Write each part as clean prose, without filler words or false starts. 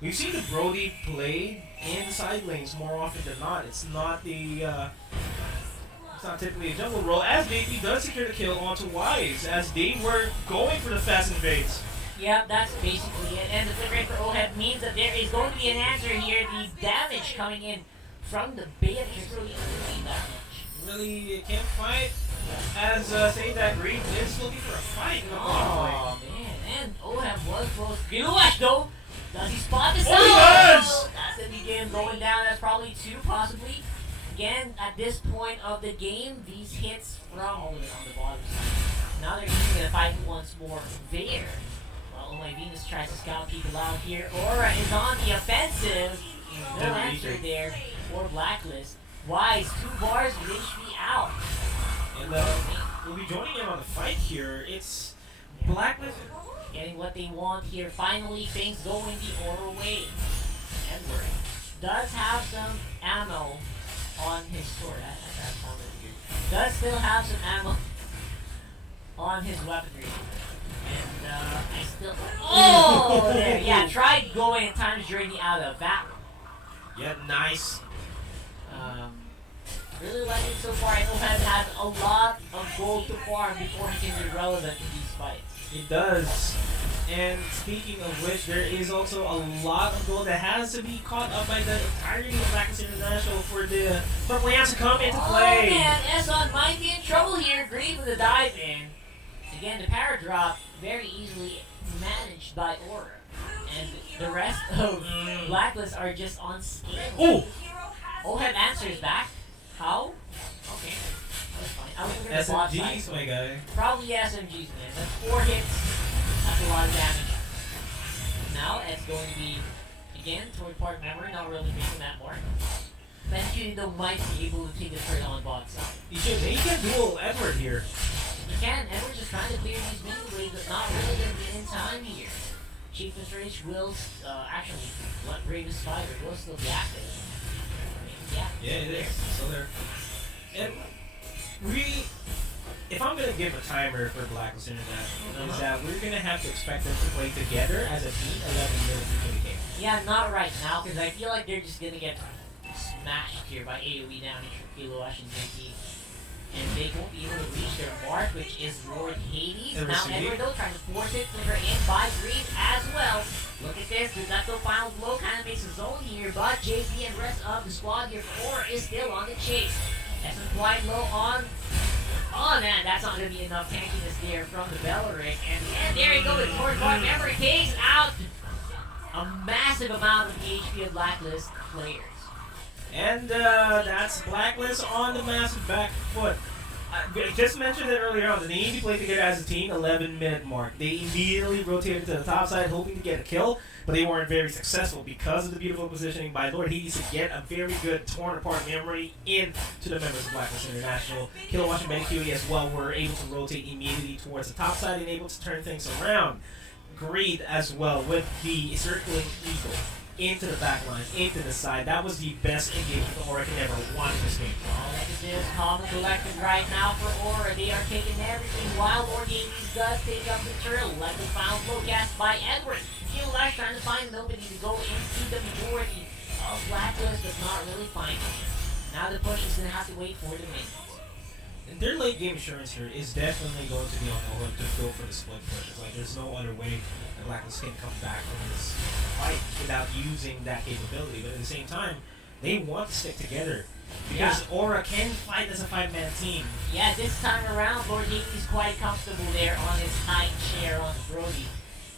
we've seen the Brody play in side lanes more often than not. It's not it's not typically a jungle role, as Davey does secure the kill onto Wise, as they were going for the fast invades. Yep, that's basically it. And the flip rate for OHEB means that there is going to be an answer here. The damage coming in from the bait is really damage. Really can't fight, as saying that Green is looking for a fight. Oh, man. And OHEB was close. Giluash, though. Does he spot this? Oh, he does! That's the game going down. That's probably two, possibly. Again, at this point of the game, these hits from all the way on the bottom side. Now they're going to fight once more there. Well, Oh My Venus tries to scout people out here. Aura is on the offensive. No answer there for Blacklist. Wise, 2 bars with HP out. And we'll be joining in on the fight here. It's Blacklist getting what they want here. Finally, things going the Aura way. Edward does have some ammo on his sword. That sounded weird. Does still have some ammo on his weaponry. And I still... Oh, there. Yeah, tried going at times during the out of that one. Yeah, nice. Really like it so far. I know Head has a lot of gold to farm before he can be relevant in these fights. It does. And speaking of which, there is also a lot of gold that has to be caught up by the entirety of Blacklist International for the plans to come into play. Oh man, Esson might be in trouble here. Greed with the dive in. Again, the power drop very easily managed by Aura. And the rest of Blacklist are just on scale. Oh! OHEB answers back. How? Okay. That's fine. I was looking at the bot side. SMGs, my guy. Probably SMGs, man. That's 4 hits. That's a lot of damage. Now it's going to be, again, toward part memory, not really making that more. Eventually, though, might be able to take the turn on bot side. He can duel Edward here. He can. Edward's just trying to clear these mini blades, but not really going to get in time here. Chieftain's Rage will, actually, what Raven's Spider will still be active. Yeah, it is. So there. And if I'm gonna give a timer for Blacklist International, is that we're gonna have to expect them to play together as a team 11 minutes into the game. Yeah, not right now, because I feel like they're just gonna get smashed here by AoE damage from Kilowash and JT. And they won't be able to reach their mark, which is Lord Hades. Now Edward, though, trying to force it, flicker in by Green as well. Look at this, the Ducto Final Blow kind of makes a zone here, but JP and rest of the squad here for Aura is still on the chase. That's quite low on. Oh man, that's not going to be enough tankiness there from the Belleric. And there he goes, towards Mark Ever takes out a massive amount of the HP of Blacklist players. And that's Blacklist on the massive back foot. I just mentioned it earlier on. They need to play together as a team, 11-minute mark. They immediately rotated to the top side, hoping to get a kill, but they weren't very successful because of the beautiful positioning by Lord Hades to get a very good torn apart memory into the members of Blacklist International. Kilowatt and Bencutie as well were able to rotate immediately towards the top side and able to turn things around. Greed as well with the circling eagle into the back line, into the side. That was the best engagement Aura can ever want in this game. Oh, look at this calm and collected right now for Aura. They are taking everything while Lord Hades does take up the turtle. Like the final blow cast by Edward. Kilowash trying to find an opening to go into the majority of Blacklist, but not really finding it. Now the push is going to have to wait for the minions. And their late game assurance here is definitely going to be on the hook to go for the split push. It's like there's no other way that Blacklist can come back from this fight without using that capability. But at the same time, they want to stick together because Aura can fight as a 5-man team. Yeah, this time around, Lord Hades quite comfortable there on his high chair on Brody.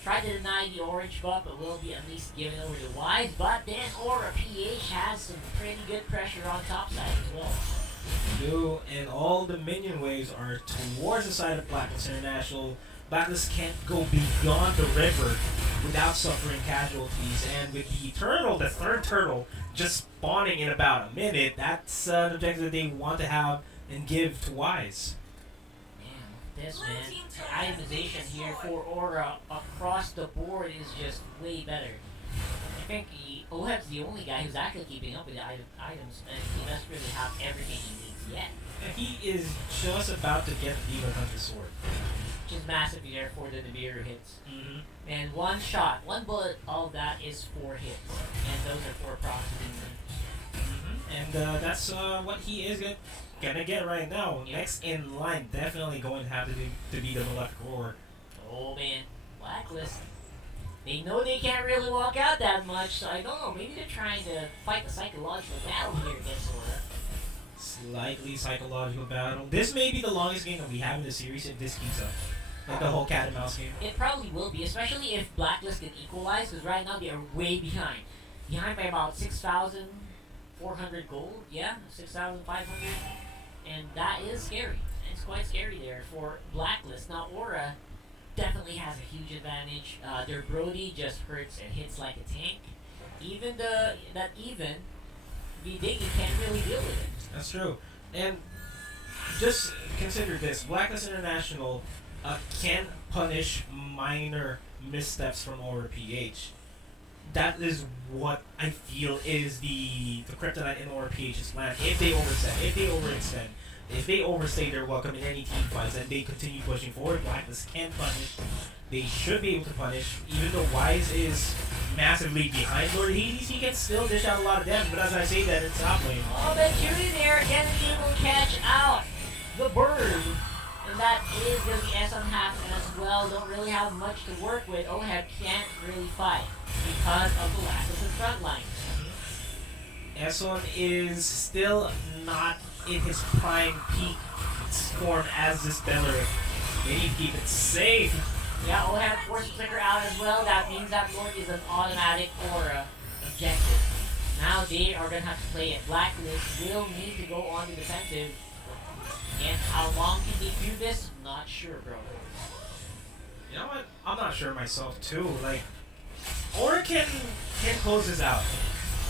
Tried to deny the orange buff, but will be at least given over to Wise. But then Aura PH has some pretty good pressure on top side as well. And all the minion waves are towards the side of Blacklist International. Blacklist can't go beyond the river without suffering casualties, and with the turtle, the third turtle, just spawning in about a minute, that's an objective that they want to have and give to Wise. Man, this man, the itemization here for Aura across the board is just way better. I think OHEB's the only guy who's actually keeping up with the items, and he doesn't really have everything he needs yet. And he is just about to get the Demon Hunter sword. which is massive there for the Nibiru hits. Mm-hmm. And one shot, one bullet, all of that is 4 hits. And those are 4 procs. And that's what he is gonna get right now. Yeah. Next in line, definitely going to have to be the Malefic Roar. Oh man, Blacklist. They know they can't really walk out that much, so I don't know, maybe they're trying to fight the psychological battle here against Aura. Slightly psychological battle. This may be the longest game that we have in the series if this keeps up. Like the whole cat and mouse game. It probably will be, especially if Blacklist can equalize, because right now they are way behind. Behind by about 6,400 gold, yeah, 6,500. And that is scary. It's quite scary there for Blacklist. Now Aura definitely has a huge advantage. Their Brody just hurts and hits like a tank. Even Vidigi can't really deal with it. That's true. And just consider this: Blacklist International can punish minor missteps from Aura PH. That is what I feel is the kryptonite in Aura PH's land. If they overextend, if they overstay their welcome in any team fights and they continue pushing forward, Blacklist can punish. They should be able to punish. Even though Wise is massively behind Lord Hades, he can still dish out a lot of damage. But as I say that, it's top lane. Oh, but Judy there again able to catch out the bird. And that is going to be S on half as well. Don't really have much to work with. Oheb can't really fight because of the lack of the front line. Esson is still not in his prime peak form as this Beleric. They need to keep it safe. Yeah, Oheb forced Flicker out as well. That means that Lord is an automatic Aura objective. Now they are going to have to play it. Blacklist will need to go on the defensive. And how long can they do this? Not sure, bro. You know what? I'm not sure myself too. Like, Aura can close this out.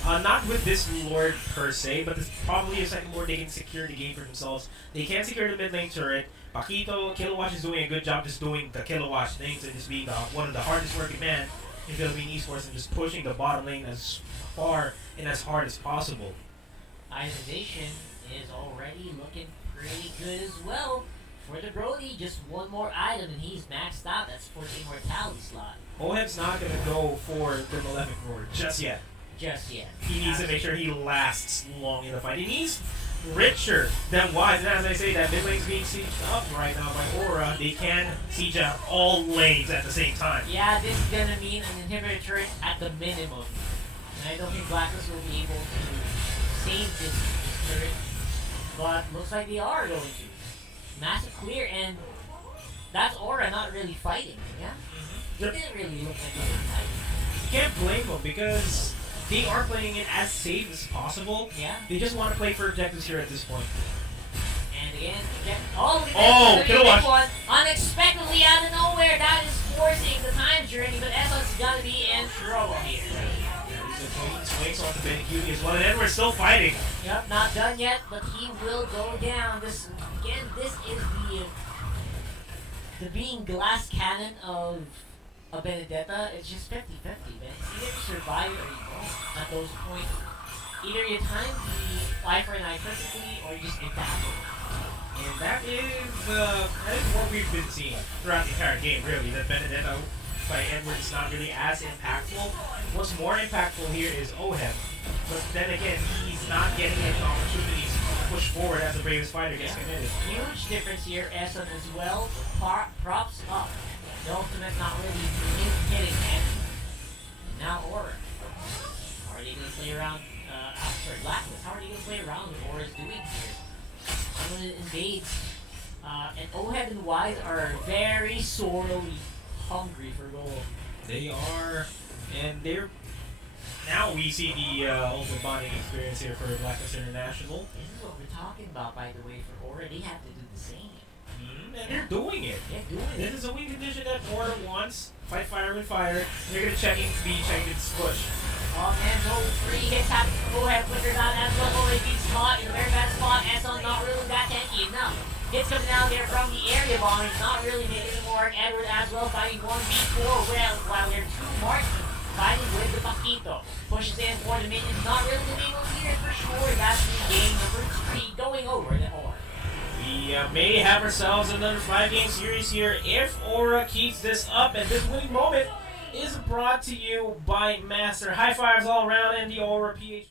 Not with this Lord per se, but this is probably a second Lord they can secure the game for themselves. They can secure the mid lane turret. Paquito, Kilowatch is doing a good job just doing the Kilowatch things and just being one of the hardest working men in Philippine esports and just pushing the bottom lane as far and as hard as possible. Ionization is already looking pretty good as well. For the Brody, just one more item and he's maxed out. That's for the immortality slot. Oheb's not going to go for the Malefic Roar just yet. Just yet. He needs to make sure he lasts long in the fight. He needs richer than Wise. And as I say, that mid lane's being sieged up right now by Aura. They can siege out all lanes at the same time. Yeah, this is going to mean an inhibitor turret at the minimum. And I don't think Blacklist will be able to save this turret. But looks like they are going to. Massive clear, and that's Aura not really fighting, yeah? It didn't really look like they were fighting. You can't blame them because they are playing it as safe as possible. Yeah. They just want to play for objectives here at this point. And again, Kilowatch. One unexpectedly out of nowhere. That is forcing the time journey, but Esson's gonna be in trouble here. Swings off the Benicudi as well, and then we're still fighting. Yep, not done yet, but he will go down. This is the being glass cannon of a Benedetta. It's just 50-50, man. It's either you survive or you don't at those points. Either you time the eye for an eye perfectly or you just evaporate. And that is what we've been seeing throughout the entire game, really. That Benedetta by Edward is not really as impactful. What's more impactful here is Oheb. But then again, he's not getting any opportunities to push forward as the bravest fighter gets committed. Huge difference here, Essen as well. Props up. The ultimate not really hitting him. Now Aura. How are they going to play around? Blacklist. How are they going to play around what Aura's doing here? Someone invades. And Oheb and Wise are very sorely hungry for gold. They are, and they're. Now we see the ultimate bonding experience here for Blacklist International. This is what we're talking about, by the way, for Aura. They have to do the same. And they're doing it. They're doing it. This is a win condition that Aura wants. Fight fire with fire. They're going to checking its push. Oh man, no 3 hits happen from Oheb. Flickers out as well. Oheb being spot in a very bad spot. Esson not really that tanky enough. Hits coming down there from the area bombing. Not really making it work. Edward as well fighting 1v4 while they're 2 marksmen fighting with the Paquito. Pushes in for the minions. Not really the main one here for sure. That's the game number 3 going over the Aura. We may have ourselves another 5-game series here if Aura keeps this up, and this winning moment is brought to you by Master. High fives all around, and the Aura PH.